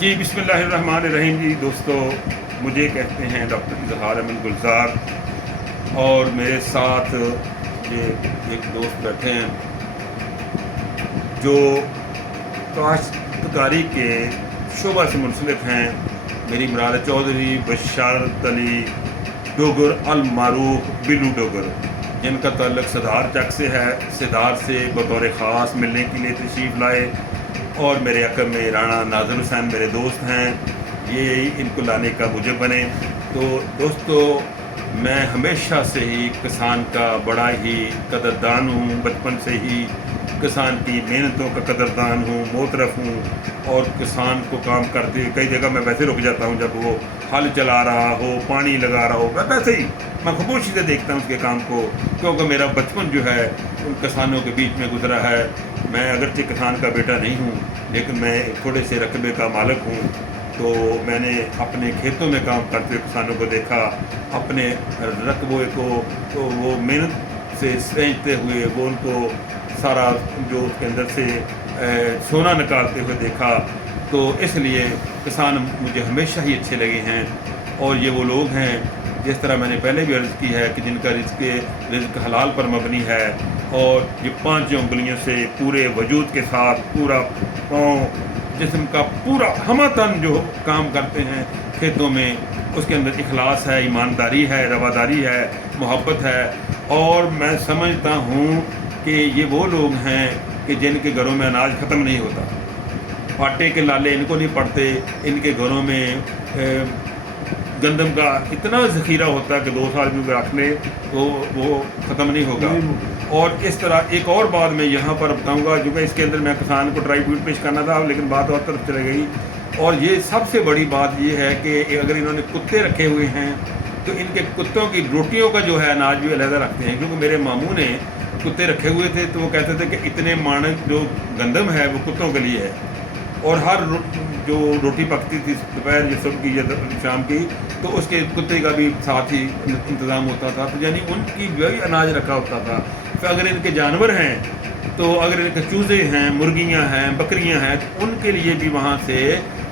جی बिस्मिल्लाहिर्रहमानिर्रहीम। जी दोस्तों, मुझे कहते हैं डॉक्टर इजहार अहमद गुलजार और मेरे साथ ये एक दोस्त बैठे हैं जो काश्तकारी के शोबा से मुंसलिक हैं। मेरी मुराद चौधरी बशारत अली डोगर अल मारूफ बिल्लू डोगर, जिनका ताल्लुक सिदार चक से है। सिदार से बतौर ख़ास मिलने के लिए तशरीफ़ लाए और मेरे अकब में राणा नाज़र हुसैन मेरे दोस्त हैं, ये इनको लाने का मुझे बने। तो दोस्तों, मैं हमेशा से ही किसान का बड़ा ही कदरदान हूँ। बचपन से ही किसान की मेहनतों का कदरदान हूँ, मोतरफ हूँ। और किसान को काम करते हुए कई जगह मैं वैसे रुक जाता हूँ, जब वो हल चला रहा हो, पानी लगा रहा हो, मैं वैसे ही मैं खामोशी से देखता हूँ उसके काम को, क्योंकि मेरा बचपन जो है उन किसानों के बीच में गुजरा है। मैं अगरचे किसान का बेटा नहीं हूँ, लेकिन मैं थोड़े से रकबे का मालिक हूँ। तो मैंने अपने खेतों में काम करते हुए किसानों को देखा, अपने रकबे को तो वो मेहनत से सींचते हुए वो उनको सारा जो उसके अंदर से सोना निकालते हुए देखा। तो इसलिए किसान मुझे हमेशा ही अच्छे लगे हैं। और ये वो लोग हैं, जिस तरह मैंने पहले भी अर्ज़ की है, कि जिनका रिज़्क़ हलाल पर मबनी है और ये 5 उंगलियों से पूरे वजूद के साथ पूरा पाँव जिस्म का पूरा हमतन जो काम करते हैं खेतों में, उसके अंदर इखलास है, ईमानदारी है, रवादारी है, मोहब्बत है। और मैं समझता हूँ कि ये वो लोग हैं कि जिनके घरों में अनाज ख़त्म नहीं होता। आटे के लाले इनको नहीं पड़ते, इनके घरों में गंदम का इतना ज़ख़ीरा होता है कि 2 साल भी रख ले तो वो ख़त्म नहीं होगा। और इस तरह एक और बात मैं यहाँ पर बताऊँगा, जो कि इसके अंदर मैं किसान को ट्राइब्यूट पेश करना था, लेकिन बात और तरफ चली गई। और ये सबसे बड़ी बात ये है कि अगर इन्होंने कुत्ते रखे हुए हैं तो इनके कुत्तों की रोटियों का जो है अनाज भी अलग रखते हैं। क्योंकि मेरे मामू ने कुत्ते रखे हुए थे, तो वो कहते थे कि इतने मानक जो गंदम है वो कुत्तों के लिए है। और हर जो रोटी पकती थी दोपहर या सुबह की या शाम की, तो उसके कुत्ते का भी साथ ही इंतज़ाम होता था। तो यानी उनकी वही अनाज रखा होता था। तो अगर इनके जानवर हैं, तो अगर इनके चूज़े हैं, मुर्गियां हैं, बकरियां हैं, तो उनके लिए भी वहाँ से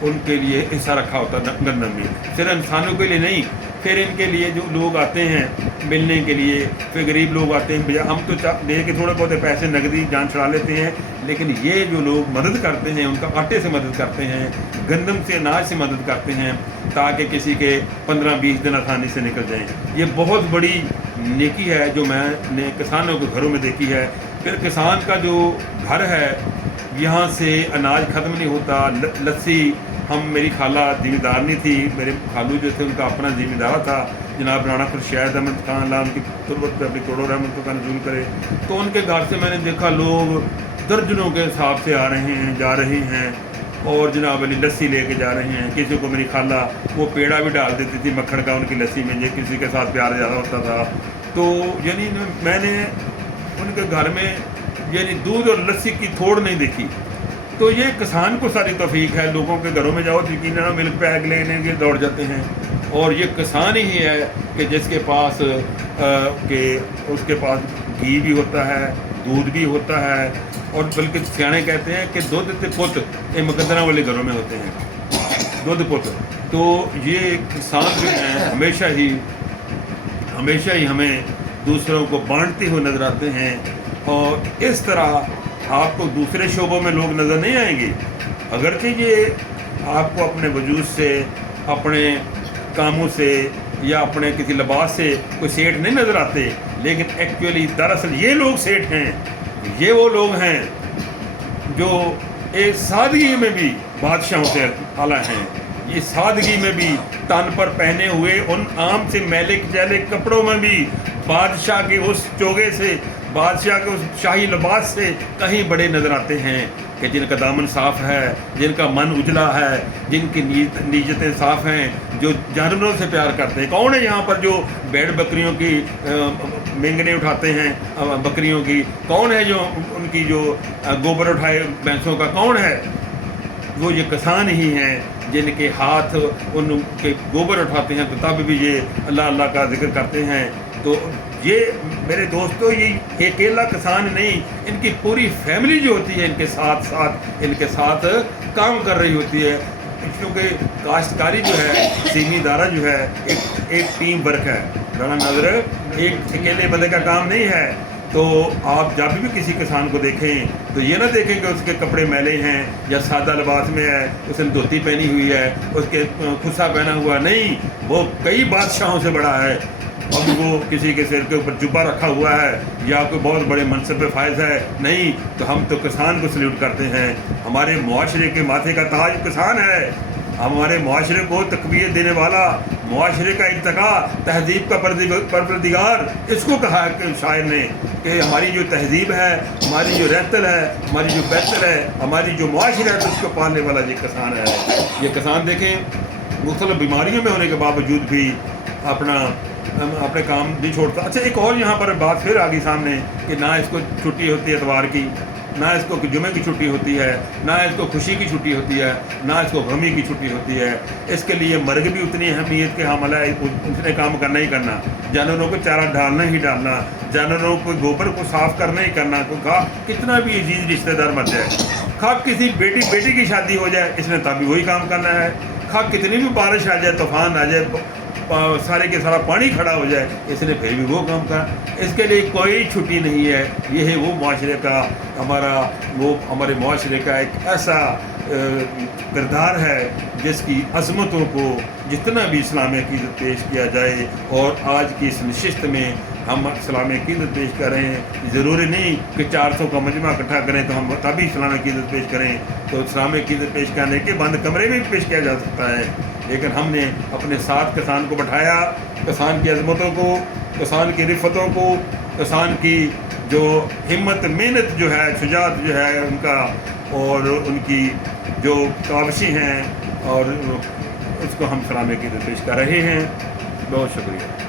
उनके लिए हिस्सा रखा होता था गंदम में, सिर्फ इंसानों के लिए नहीं। फिर इनके लिए जो लोग आते हैं मिलने के लिए, फिर गरीब लोग आते हैं, भैया हम तो दे के थोड़े बहुत पैसे नकदी जान छुड़ा लेते हैं, लेकिन ये जो लोग मदद करते हैं, उनका आटे से मदद करते हैं, गंदम से अनाज से मदद करते हैं, ताकि किसी के 15-20 दिन आसानी से निकल जाएँ। ये बहुत बड़ी नेकी है जो मैंने किसानों के घरों में देखी है। फिर किसान का जो घर है, यहाँ से अनाज ख़त्म नहीं होता। लस्सी, हम मेरी खाला ज़िम्मेदार नहीं थी, मेरे खालू जो थे उनका अपना ज़िम्मेदार था जनाब राणा खुर्शीद अहमद खान, अल्लाह उनकी तुरबत पर अपनी करोड़ों रहमत का नज़ूल करे। तो उनके घर से मैंने देखा लोग दर्जनों के हिसाब से आ रहे हैं, जा रहे हैं और जनाब अली लस्सी लेके जा रहे हैं। किसी को मेरी खाला वो पेड़ा भी डाल देती थी मक्खन का उनकी लस्सी में, जो किसी के साथ प्यार ज़्यादा होता था। तो यानी मैंने उनके घर में यानी दूध और लस्सी की थोड़ नहीं देखी। तो ये किसान को सारी तौफीक है। लोगों के घरों में जाओ तो यकीन ना मिल्क पैक लेने के दौड़ जाते हैं। और ये किसान ही है कि जिसके पास के उसके पास घी भी होता है, दूध भी होता है, और बल्कि सियाने कहते हैं कि दूध ते पुत ये मुकद्दरा वाले घरों में होते हैं, दूध पुत। तो ये किसान जो हैं हमेशा ही हमें दूसरों को बांटते हुए नजर आते हैं। और इस तरह आपको दूसरे शोबों में लोग नज़र नहीं आएंगे, अगरचे ये आपको अपने वजूद से, अपने कामों से या अपने किसी लिबास से कोई सेठ नहीं नज़र आते, लेकिन एक्चुअली दरअसल ये लोग सेठ हैं। ये वो लोग हैं जो एक सादगी में भी बादशाहों से आला हैं। ये सादगी में भी तन पर पहने हुए उन आम से मैले चैले कपड़ों में भी बादशाह के उस चोगे से, बादशाह के उस शाही लिबास से कहीं बड़े नज़र आते हैं। कि जिनका दामन साफ़ है, जिनका मन उजला है, जिनकी नीयतें साफ़ हैं, जो जानवरों से प्यार करते हैं। कौन है यहाँ पर जो भेड़ बकरियों की मेंगने उठाते हैं बकरियों की? कौन है जो उनकी जो गोबर उठाए भैंसों का? कौन है? वो ये किसान ही हैं जिनके हाथ उनके गोबर उठाते हैं, तो तब भी ये अल्लाह अल्लाह का जिक्र करते हैं। तो ये मेरे दोस्तों, ये अकेला किसान नहीं, इनकी पूरी फैमिली जो होती है इनके साथ काम कर रही होती है। کیونکہ کاشتکاری جو ہے سینی دارہ جو ہے ایک ٹیم ورک ہے رانا ناظر، ایک اکیلے بندے کا کام نہیں ہے. تو آپ جب بھی کسی کسان کو دیکھیں تو یہ نہ دیکھیں کہ اس کے کپڑے میلے ہیں یا سادہ لباس میں ہے، اس نے دھوتی پہنی ہوئی ہے، اس کے کھسا پہنا ہوا نہیں، وہ کئی بادشاہوں سے بڑا ہے. اب وہ کسی کے سر کے اوپر جبہ رکھا ہوا ہے یا کوئی بہت بڑے منصب پہ فائز ہے نہیں. تو ہم تو کسان کو سلیوٹ کرتے ہیں. ہمارے معاشرے کے ماتھے کا تاج کسان ہے. ہمارے معاشرے کو تقویت دینے والا، معاشرے کا ارتقا، تہذیب کا پروردگار، اس کو کہا کہ شاعر نے کہ ہماری جو تہذیب ہے، ہماری جو رہتل ہے، ہماری جو بہتر ہے، ہماری جو معاشرہ ہے، تو اس کو پالنے والا یہ کسان ہے. یہ کسان دیکھیں مختلف بیماریوں میں ہونے کے باوجود بھی اپنے کام نہیں چھوڑتا. اچھا ایک اور یہاں پر بات پھر آ گئی سامنے کہ نہ اس کو چھٹی ہوتی ہے اتوار کی، نہ اس کو جمعے کی چھٹی ہوتی ہے، نہ اس کو خوشی کی چھٹی ہوتی ہے، نہ اس کو غمی کی چھٹی ہوتی ہے. اس کے لیے مرگ بھی اتنی اہمیت کے حامل ہے. اس نے کام کرنا ہی کرنا، جانوروں کو چارہ ڈالنا ہی ڈالنا، جانوروں کو گوبر کو صاف کرنا ہی کرنا. کتنا بھی عزیز رشتہ دار مر جائے، خواہ کسی بیٹی کی شادی ہو جائے، اس نے تبھی وہی کام کرنا ہے. خواہ کتنی بھی بارش آ جائے، طوفان آ جائے، سارے کے سارا پانی کھڑا ہو جائے، اس نے پھر بھی وہ کام کرا. اس کے لیے کوئی چھٹی نہیں ہے. یہ ہے وہ معاشرے کا ہمارے معاشرے کا ایک ایسا کردار ہے جس کی عظمتوں کو جتنا بھی اسلامی عقیدت پیش کیا جائے. اور آج کی اس نشست میں ہم اسلامی عقیدت پیش کر رہے ہیں. ضروری نہیں کہ 400 کا مجمع اکٹھا کریں تو ہم تبھی اسلامی عقیدت پیش کریں. تو اسلامی عقیدت پیش کرنے کے بند کمرے میں بھی پیش کیا جا سکتا ہے. لیکن ہم نے اپنے ساتھ کسان کو بٹھایا، کسان کی عظمتوں کو، کسان کی رفتوں کو، کسان کی جو ہمت، محنت جو ہے، شجاعت جو ہے ان کا، اور ان کی جو کاوشیں ہیں، اور اس کو ہم اسلامی عقیدت پیش کر رہے ہیں. بہت شکریہ.